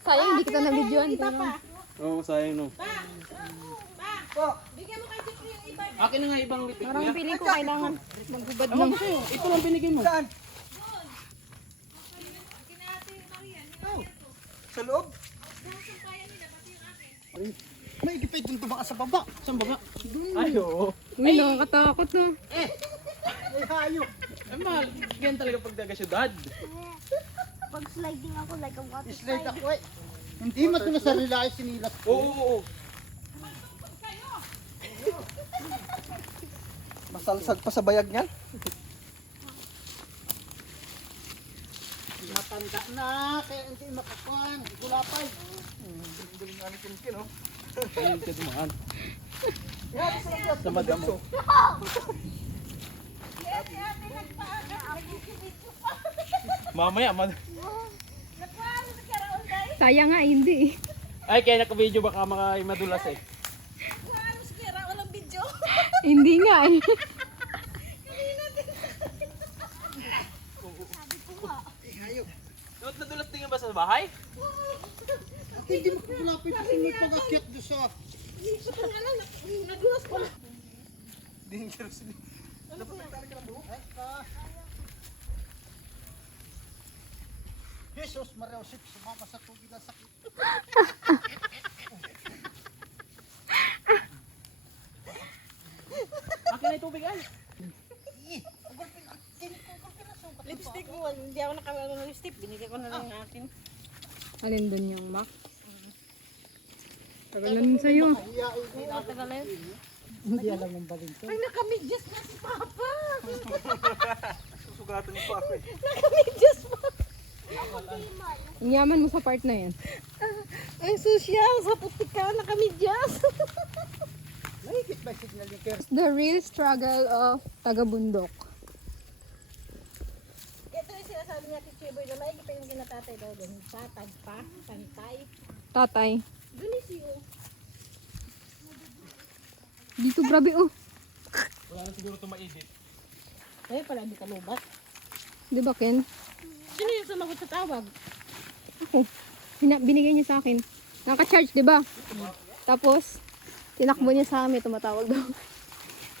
Sayang, hindi kita na-videoan. Oo, sayang no. Bigyan mo kay Jeffrey yung iba. Akin na nga ibang lipit Parang kuya. feeling ko kailangan maghubad Ewan ng... ko sa'yo, ito lang binigay mo. Saan? Kinati Marian. Oh, sa loob? Kung kaya nila, pati yung akin. May igipay dun baka sa baba. Saan baba? Ay, oo. Uy, nakakatakot na. May hayop. Ay, mahal. Yan talaga pag taga-syudad. Pag sliding ako like a water Slide slide. ako eh. Hindi mo ito na sa relay sinilas ko. Oo. Masalsag pa sa bayag niyan. Matanda na, kaya hindi makakuan. Gulapay. Hindi nga ni Kinkin, oh. Ayun ka dumaan. Yan, Sa madam mo. Mamaya, Sayang nga, hindi. Ay, kaya naka-video baka madulas eh. Ano si Kira? Walang video. Hindi nga eh. Nadulas din ba sa bahay? Hindi mo gulapay kasi may pag-akyat doon sa... Hindi ko pa alam. Nadulas pa. Dangerous. Jesus, Mariosip, sumama sa tubig na sakit. Akin na yung tubig ay. Lipstick mo. Hindi ako nakawala ng lipstick. Binigay ko na lang yung akin. Alin dun yung Mac? Tagal na nun sa'yo. Hindi alam ang baling to. Ay, nakamidyas na si Papa. Susugatan niyo pa ako eh. Nakamidyas pa. Ang yaman mo sa part na yan. Ay, social. Sa putik ka. Nakamidyas. Nakikit ba signal yung Kers? The real struggle of taga-bundok. Ito yung sinasabi niya kay Chiboy na maigi pa yung ginatatay daw doon. Patag pa. Pantay. Tatay. Dunisyo. Dito grabe oh. Wala na siguro ito ma-edit. Ay, pala hindi ka lubat. Di ba Ken? Sino yung sumagot sa tawag? Ako. Binigay niya sa akin. Naka-charge, di ba? Tapos, tinakbo niya sa amin, tumatawag daw.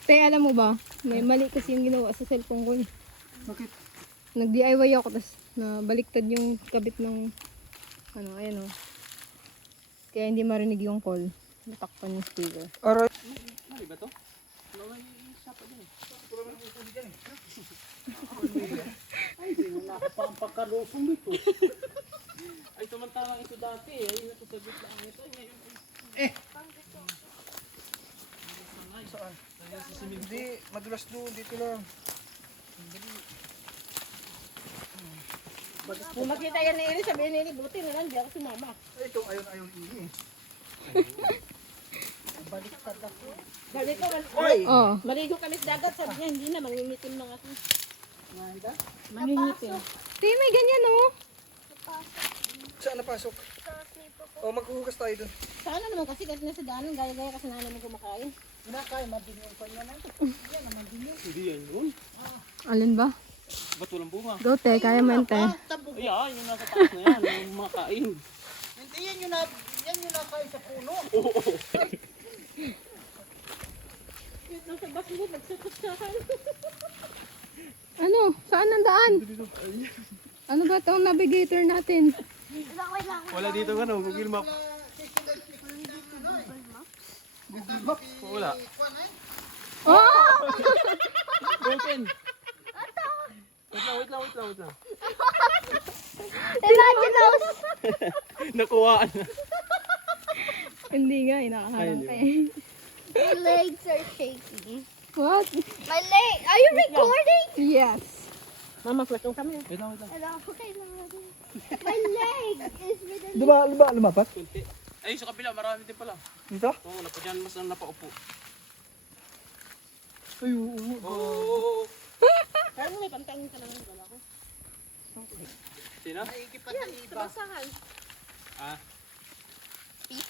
Te, alam mo ba? May mali kasi yung ginawa sa cellphone ko. Bakit? Nag-DIY ako, tapos nabaliktad yung kabit ng, ano, ayan o. Kaya hindi marinig yung call. Natakpan yung speaker. Aray. Mali ba to? Wala may isa pa din. Ay, hindi mo nakapapakalusong dito. Ay, samantalang ito dati. Ay, nasasagot lang ito. Ngayon, Saan? Hindi, madulas doon, dito lang. Kung makita yan ni Eli, sabihin ni Eli, buti na lang, di ako sumama. Ay, ito, ayaw ini. Baliktad ako. Dali ko, Oy! Oh. maligo kami sa dagat, sabi niya, hindi na, mangingitim na ako. Mahida? Mangingitim. Te, may ganyan oh. Saan napasok? O, maghuhugas tayo doon. Sana naman kasi kahit nasa daanan, gaya-gaya kasi namin kumakain. Kinakain, mabing yung kanya na. Yan naman din yun. hindi yan yun. Alin ba? Ba't walang bunga? Go te, kaya man te. Tabog. Ay, yung nasa taas na yan. Yung mga kain. Hindi yan yung nakain sa puno. Nasa baso mo, nagsakot sa akin. Ano? Saan ang daan? Ano ba itong navigator natin? Wala dito nga no, Google Map. Wala. Oh! Broken. Wait lang. Imagine those! Nakuhaan na. Hindi nga, inakaharang ka eh. My legs are shaking. What? My leg. Are you recording? Yes. Mama, flatong kami. Wait lang. Hello. Okay, my leg is really. Di ba lumapat? Kunti. Ay, sa kabila, marami din pala. Dito? Oo, napadyan mas na napaupo. Ay, oo. Oo. Kaya mo may pantangin ka lang ng gala ko. Sino? Naikipan na iba. Basahan. Ah,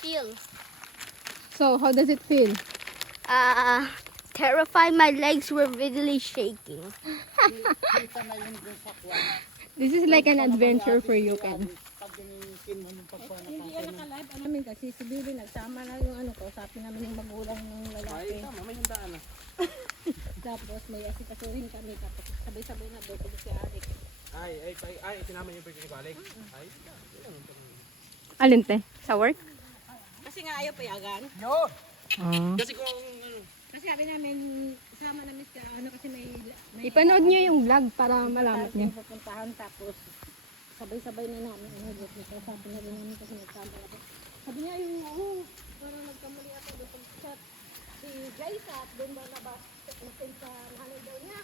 Feel. So, how does it feel? Terrified. My legs were really shaking. Kita na yun dun sa kwan. This is like an adventure for you, Ken. Pag yung kin mo nung pagkuhan na Hindi yan naka-live. Ano namin kasi si Bibi nagsama na yung ano ko. Usapin namin yung magulang ng Ay, lalaki. tama, may handaan na. Tapos may asikasuhin kami. Tapos sabay-sabay na doon ko si Arik. Ay, sinama niyo pa yung balik. Ay, Alin te? Sa work? Kasi nga ayaw payagan. Yun! kasi kung ano, Kasi sabi namin, sama namin sa ano kasi may Ipanood nyo yung vlog para malaman nyo. yung pupuntahan. Tapos sabay-sabay na namin. Ano, sabi na rin namin kasi nagsama ako. Sabi niya yung, parang nagkamali ako doon sa chat. Si Jaisa, doon ba nabas? Natin sa nanay daw niya.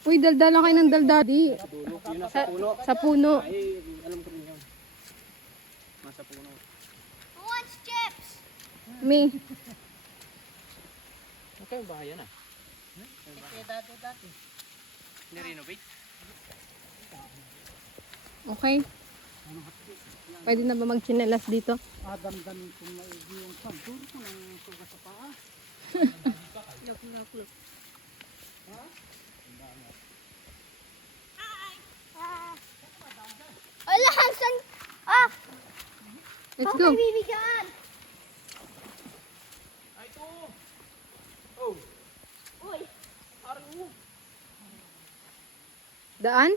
Uy, daldalan kayo ng daldadi. dulo, yun nasa puno. Sa puno. Ay, alam ko rin yun. Nasa puno. Who wants chips? Me. Okay, bahay yan ah. Eh, dati. Ni-renovate? Okay. Pwede na ba magchinelas dito? Adam-dam kung maigi yung pagduro ko ng suga sa paa. Hola, Hanson! Ah! Let's Baka go. may bibigyan! Ay, ito! Oh, Uy! araw. Daan?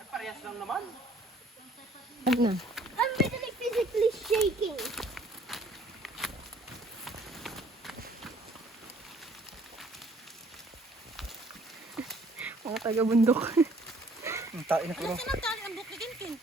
Ay, parehas lang naman. Ano? I'm literally physically shaking! Mga taga-bundok. Ang tain na ko. Saan ang tali ang bukli Kinkin?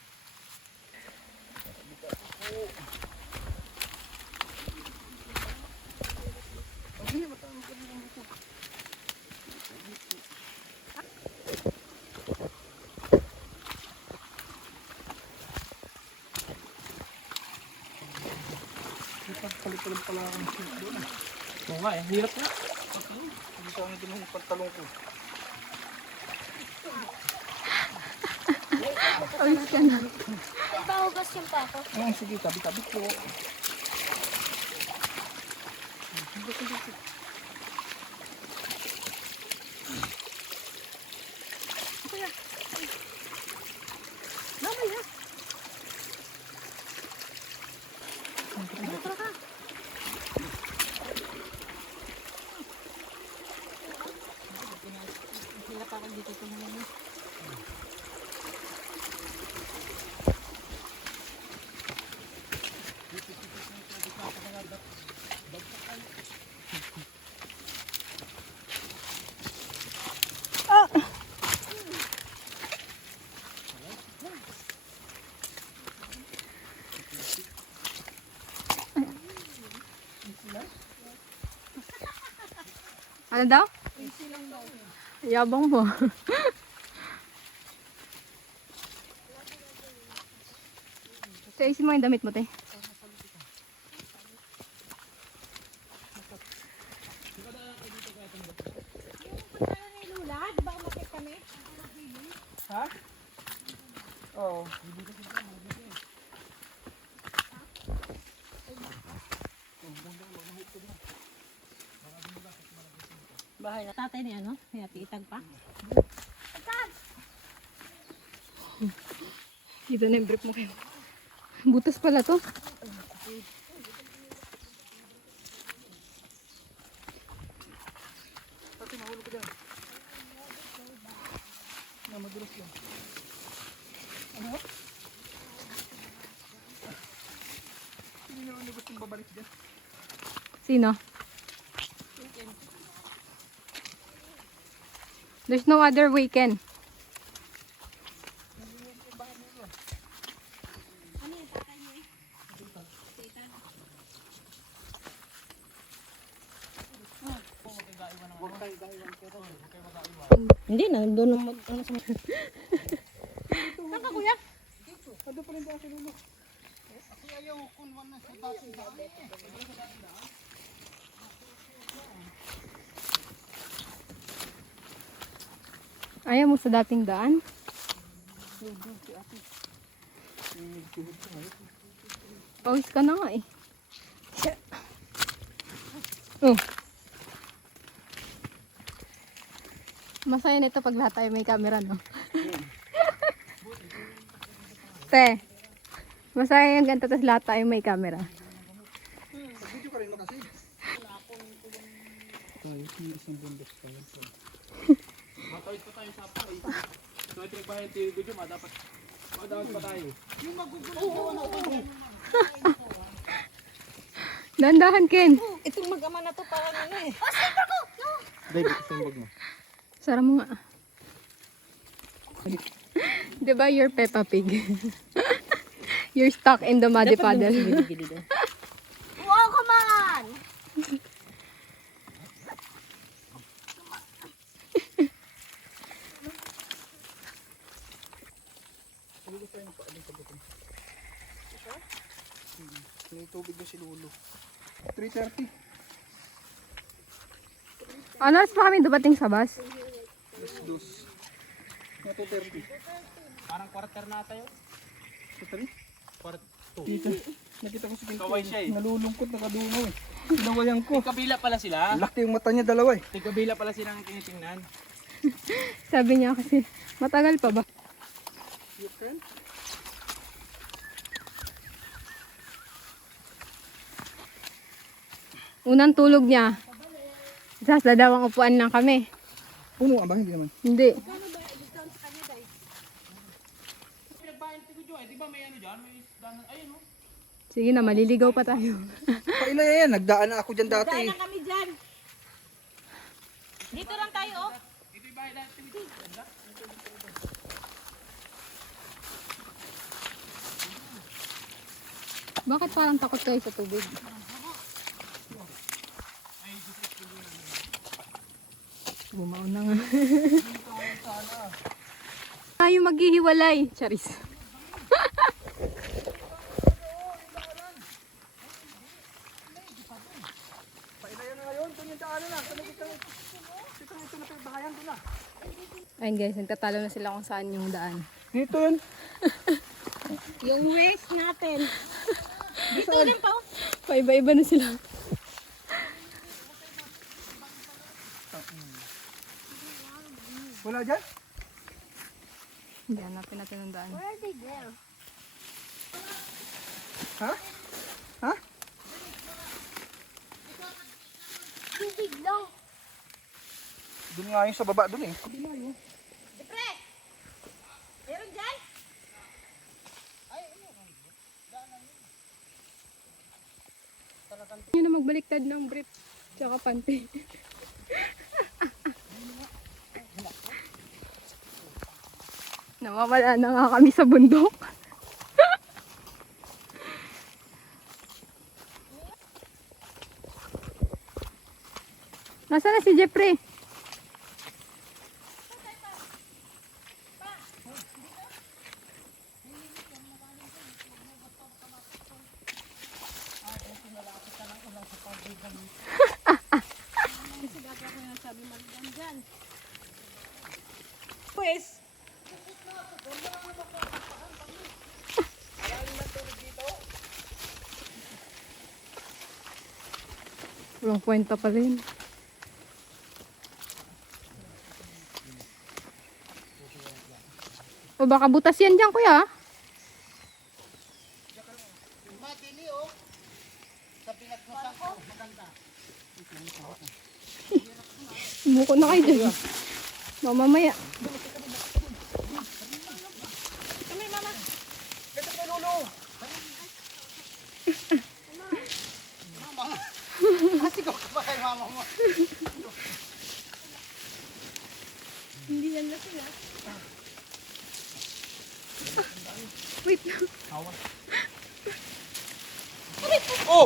Palit-palit pala akong shoot doon. Oo nga eh, hirap nga. Hindi ko ang din yung pantalong ko. Ayos ka na. Nagpahugas yung pa ako. Sige, tabi-tabi ko. Sila parang dito tumulong. Ano daw? Yabang mo. So, isin mo yung damit mo, te. Ni Lula, di ba umakit kami? Ha? Oo. Bahay na tatay ni ano? Ni Ate Itag pa? Dito na yung brief mo kayo. Butas pala to. Pati mahulog ko dyan. Madulas yan. Ano? Hindi naman na gustong babalik dyan. Sino? There's no other weekend. Hindi na, doon mag ano sa Ano pa rin ba si Lulu? Kasi ayaw kunwan na sa dating daan eh. Ayaw mo sa dating daan? Pawis ka na nga eh. Oh. Masaya nito pag lahat tayo may camera, no? Te, masaya yung ganito, tapos lahat tayo may camera. Video ka rin makasi. Matawid pa tayo sa apoy. So, ito nagbahay yung TV video, dapat pa tayo. Dandahan, Ken. Itong mag-ama na to parang ano eh. Dave, gusto yung bag mo. Sara mo nga. Diba you're Peppa Pig? You're stuck in the muddy puddle. Wow, come on! May tubig na si Lolo. 3:30. Ano oras pa kami dumating sa bus? Dos. Mga 2:30. Parang quarter na tayo. 2:30? Quarter. Dito. Nakita ko si Kinto. Kaway siya eh. Nalulungkot, nakadungaw eh. Pinawayan ko. Tigkabila pala sila. Laki yung mata niya dalawa eh. Tigkabila pala sila ang tinitingnan. Sabi niya kasi, matagal pa ba? You can? Unang tulog niya. Sa dalawang upuan lang kami. Puno nga ba? Hindi naman. Hindi. Pinagbahay yung video eh. Di ba may ano dyan? May danan. Ayun oh. Sige na, maliligaw pa tayo. Paila yan. Nagdaan na ako dyan dati eh. Daan na kami dyan. Dito lang tayo oh. Ito yung bahay dati video. Bakit parang takot kayo sa tubig? Bumaon na nga. Tayo maghihiwalay. Charis. Paila yan na ngayon. Doon yung daanan na. Ito na bahayan doon na. Ayun guys, nagtatalo na sila kung saan yung daan. Dito yun. Yung waist natin. Dito rin pa oh. Paiba-iba na sila. Wala dyan? Hindi, hanapin natin ang daan. Where did they go? Ha? Ha? Tubig daw. Doon nga yung sa baba doon eh. Siyempre. Meron dyan? Yun na magbaliktad ng brief. Tsaka panty. Nawawala na nga kami sa bundok. Nasaan na si Jeffrey? Pues. Walang kwenta pa rin. O baka butas yan dyan, kuya. Sumuko na kayo dyan. Mamamaya. Kasi ko ba kay mama mo? Hindi yan na sila. Wait lang. Oh!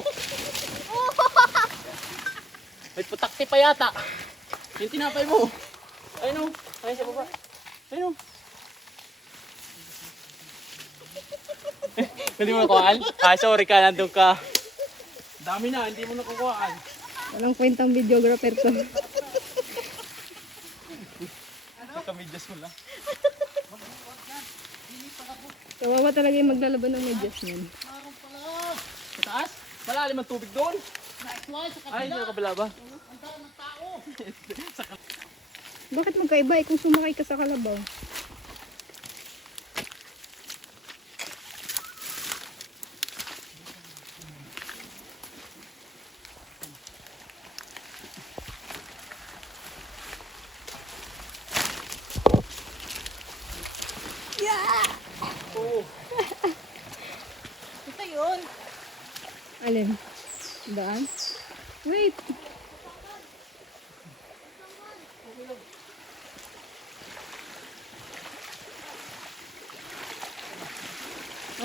May putakti pa yata. Yung tinapay mo. Ayun oh. Ayun sa baba. Ayun oh. Hindi mo nakuhaan? Ah, sorry ka. Nandun ka. Dami na. Hindi mo nakukuhaan. Walang kwentang videographer to. Kamidyas mo lang. Kawawa talaga yung maglalaban ng medyas niyan. Sa taas? Malalim ang tubig doon. Ay, sa kabila ba? Bakit magkaiba eh kung sumakay ka sa kalabaw? Alin? Daan? Wait!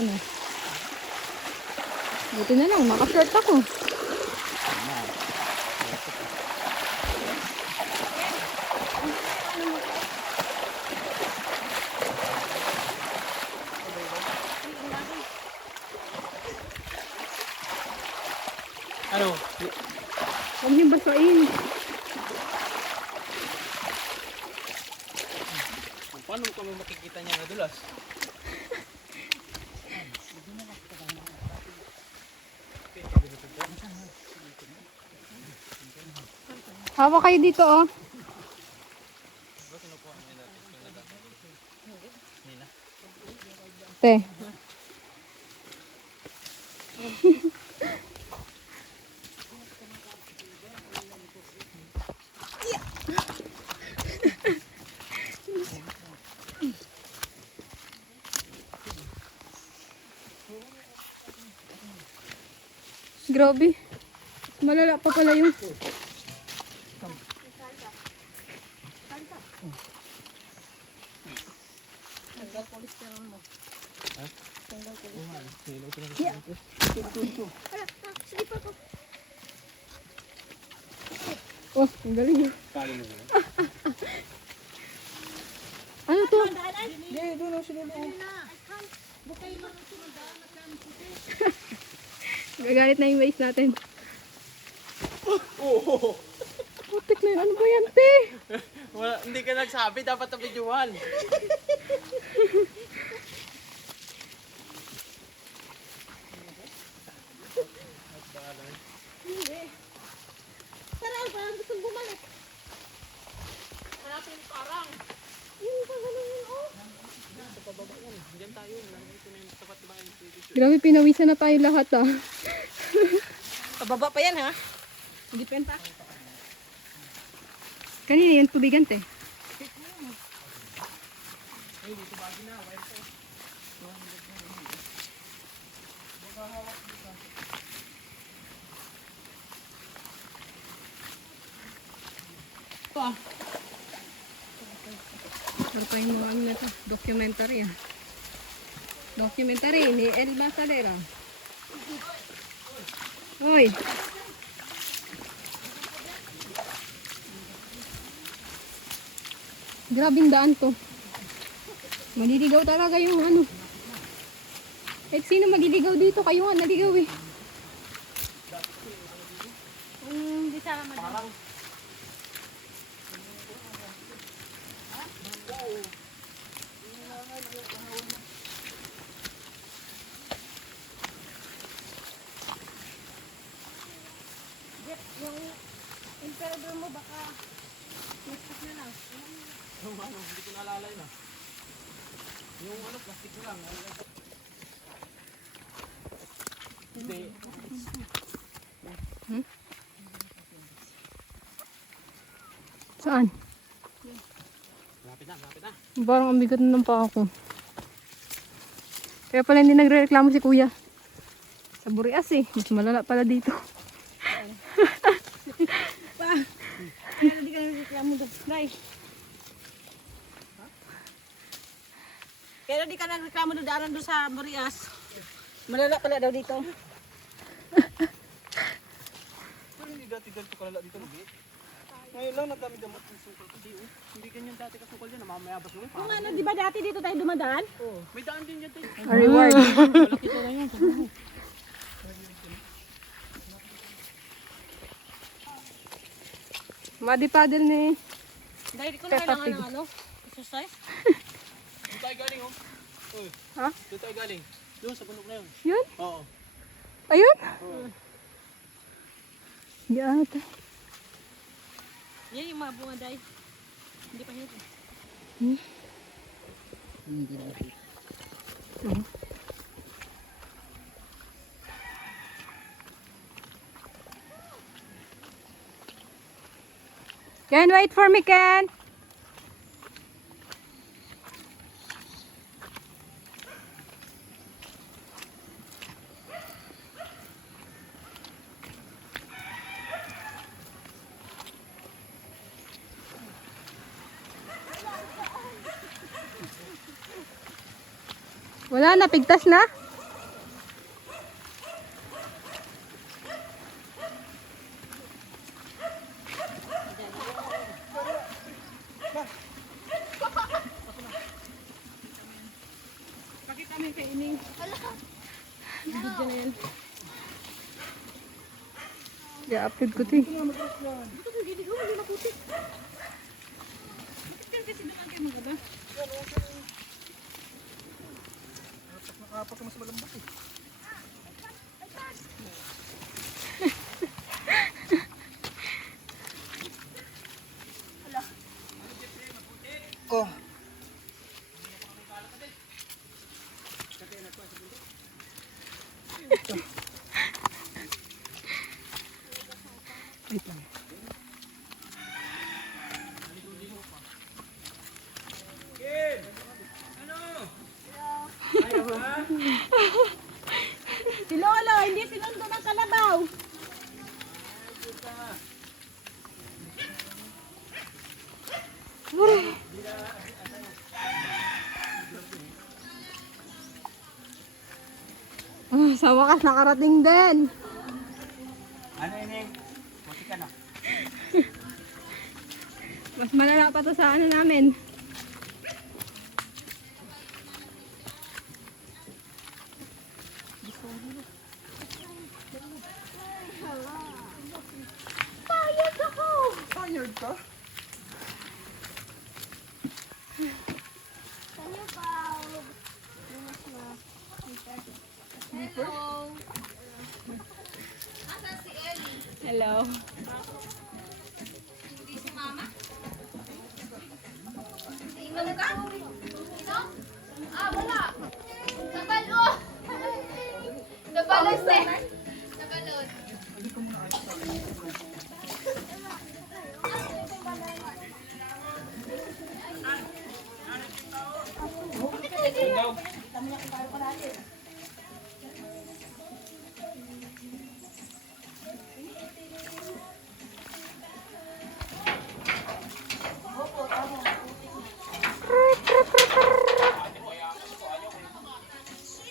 Ano? Buti na lang, maka-short ako. Ano? Huwag niyong basain. Paano kami makikita niya na dulas? Hawak kayo dito, oh. Te. Grabe. Malala pa pala yung... Oh, ang galing. Ano to? Gagalit na yung waist natin. Putik na yun. Ano ba yan, te? Wala, hindi ka nagsabi, dapat nabidyuhan. Parang parang gusto bumalik. Hanapin parang. Yung pagano yun, oh. Diyan tayo, nandito na yung tapat ba yung pwede. Grabe, pinawisan na tayo lahat, ah. Pababa pa yan, ha? Hindi penta. Kanina yung tubigan, te. Ano pa yung mga ano na to? Documentary, ah. Documentary ni Elba Salera. Hoy! Grabing daan to. Maliligaw talaga yung ano. Kahit sino maliligaw dito, kayo nga naligaw eh. Hindi sa madam. Yung emperador mo baka plastic na lang. Yung ano, hindi ko naalala yun ah. Yung ano, plastic ko lang. Hindi. Saan? Lapit na, lapit na. Parang ang bigat na ng paa ko. Kaya pala hindi nagre-reklamo si kuya. Sa Burias eh. Mas malala pala dito. Kaya hindi ka nagreklamo doon. Guys. Kaya di ka nagreklamo doon daanan doon sa Burias. Malala pala daw dito. Pero hindi dati ganito kalala dito, Lubi. Ngayon lang nagdami-damot yung sukal. Hindi ganyan dati kasukal yan, mamaya ba sulit? Kung ano, di ba dati dito tayo dumadaan? May daan din dyan tayo. A reward. Malaki to na yun. Muddy paddle ni... Dahil ko na Peppa kailangan Pig. ng ano, exercise. Doon tayo galing oh. Uy, Ha? doon tayo galing. Doon sa bundok na yun. Yun? Oo. Ayun? Yata. Yan yung mga bunga dahil. Hindi pa hito. Ken, wait for me, Ken. Wala na, pigtas na. Pakita mo yung kaining. Video na yan. I-upload ko ito eh. Nakapak na mas malambot eh. Oh. Wait lang. Si Lolo, hindi sinundo ng kalabaw. Ah, sa wakas, nakarating din. Ano ining? Puti ka na. Mas malala pa to sa ano namin. Tired ka? Can you bow? Hello. Asan si Ellie? Hello. Hindi si Mama? Inom ka? Inom? Ah, wala. Nabalo. Nabalot eh. Nabalot.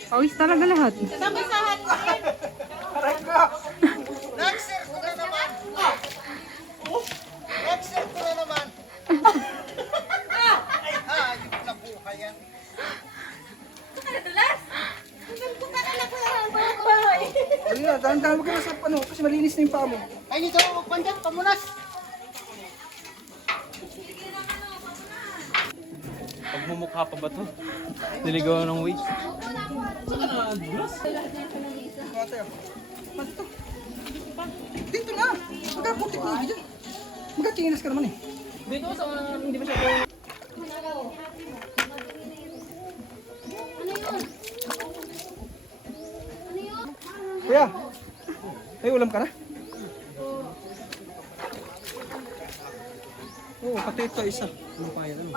Pawis talaga lahat. Aray ka! Next year ko na naman! Next year ko na naman! Ay, hayop na buhay yan. Ayun na, dahan-dahan mo ka na sa ano, kasi malinis na yung paa mo. Ay, hindi ka magpandyan, pamunas! Pagmumukha pa ba to? Niligaw ng weight. Ate, dito. Dito na! Magkaputik mo dyan. Magkakinginas ka naman eh. Dito sa hindi ba siya Kuya, ay ulam ka na? Oo, pati ito isa. Ano pa yan? Ano?